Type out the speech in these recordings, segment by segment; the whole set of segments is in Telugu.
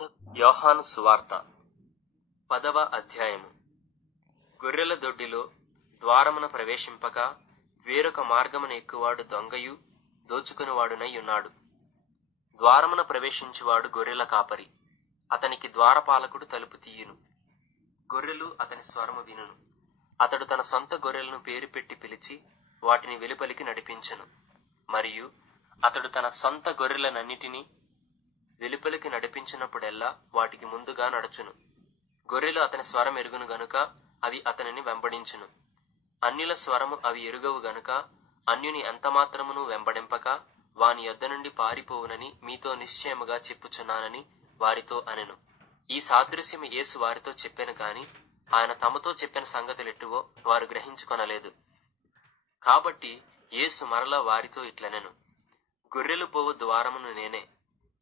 యోహాను సువార్త 10వ అధ్యాయము. గొర్రెల దొడ్డిలో ద్వారమున ప్రవేశింపక వేరొక మార్గమున ఎక్కువాడు దొంగయు దోచుకునివాడునై ఉన్నాడు. ద్వారమున ప్రవేశించువాడు గొర్రెల కాపరి. అతనికి ద్వారపాలకుడు తలుపు తీయును. గొర్రెలు అతని స్వరము వినును. అతడు తన సొంత గొర్రెలను పేరు పెట్టి పిలిచి వాటిని వెలుపలికి నడిపించును. మరియు అతడు తన సొంత గొర్రెలనన్నిటినీ వెలుపలికి నడిపించినప్పుడెల్లా వాటికి ముందుగా నడుచును. గొర్రెలు అతని స్వరం ఎరుగును గనుక అవి అతనిని వెంబడించును. అన్యుల స్వరము అవి ఎరుగవు గనుక అన్యుని ఎంతమాత్రమును వెంబడింపక వాని యొద్ద నుండి పారిపోవునని మీతో నిశ్చయముగా చెప్పుచున్నానని వారితో అనెను. ఈ సాదృశ్యము యేసు వారితో చెప్పెను కాని ఆయన తమతో చెప్పిన సంగతులెట్టువో వారు గ్రహించుకొనలేదు. కాబట్టి యేసు మరలా వారితో ఇట్లనెను, గొర్రెలు పోవు ద్వారమును నేనే.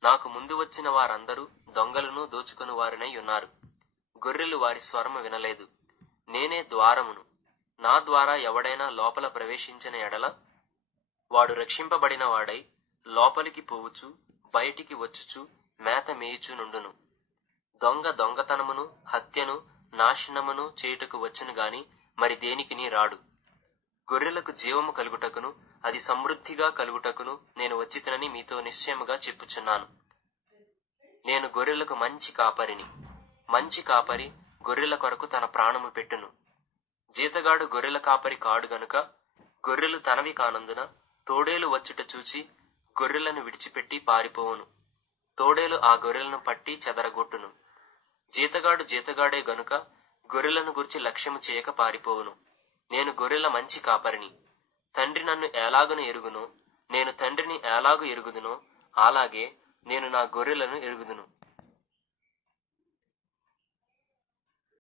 నాకు ముందు వచ్చిన వారందరూ దొంగలను దోచుకుని వారినై ఉన్నారు. గొర్రెలు వారి స్వరము వినలేదు. నేనే ద్వారమును. నా ద్వారా ఎవడైనా లోపల ప్రవేశించిన ఎడల వాడు రక్షింపబడిన వాడై లోపలికి పోవుచు బయటికి వచ్చుచు మేత మేయుచు నుండును. దొంగ దొంగతనమును హత్యను నాశనమును చేయుటకు వచ్చును గాని మరి దేనికిని రాడు. గొర్రెలకు జీవము కలుగుటకును అది సమృద్ధిగా కలుగుటకును నేను వచ్చితినని మీతో నిశ్చయముగా చెప్పుచున్నాను. నేను గొర్రెలకు మంచి కాపరిని. మంచి కాపరి గొర్రెల కొరకు తన ప్రాణము పెట్టును. జీతగాడు గొర్రెల కాపరి కాడు గనుక గొర్రెలు తనవి కానందున తోడేలు వచ్చుట చూచి గొర్రెలను విడిచిపెట్టి పారిపోవును. తోడేలు ఆ గొర్రెలను పట్టి చెదరగొట్టును. జీతగాడు జీతగాడే గనుక గొర్రెలను గురించి లక్ష్యము చేయక పారిపోవును. నేను గొర్రెల మంచి కాపరిని. తండ్రి నన్ను ఎలాగున ఎరుగునో నేను తండ్రిని ఎలాగు ఎరుగుదునో అలాగే నేను నా గొర్రెలను ఎరుగుదును.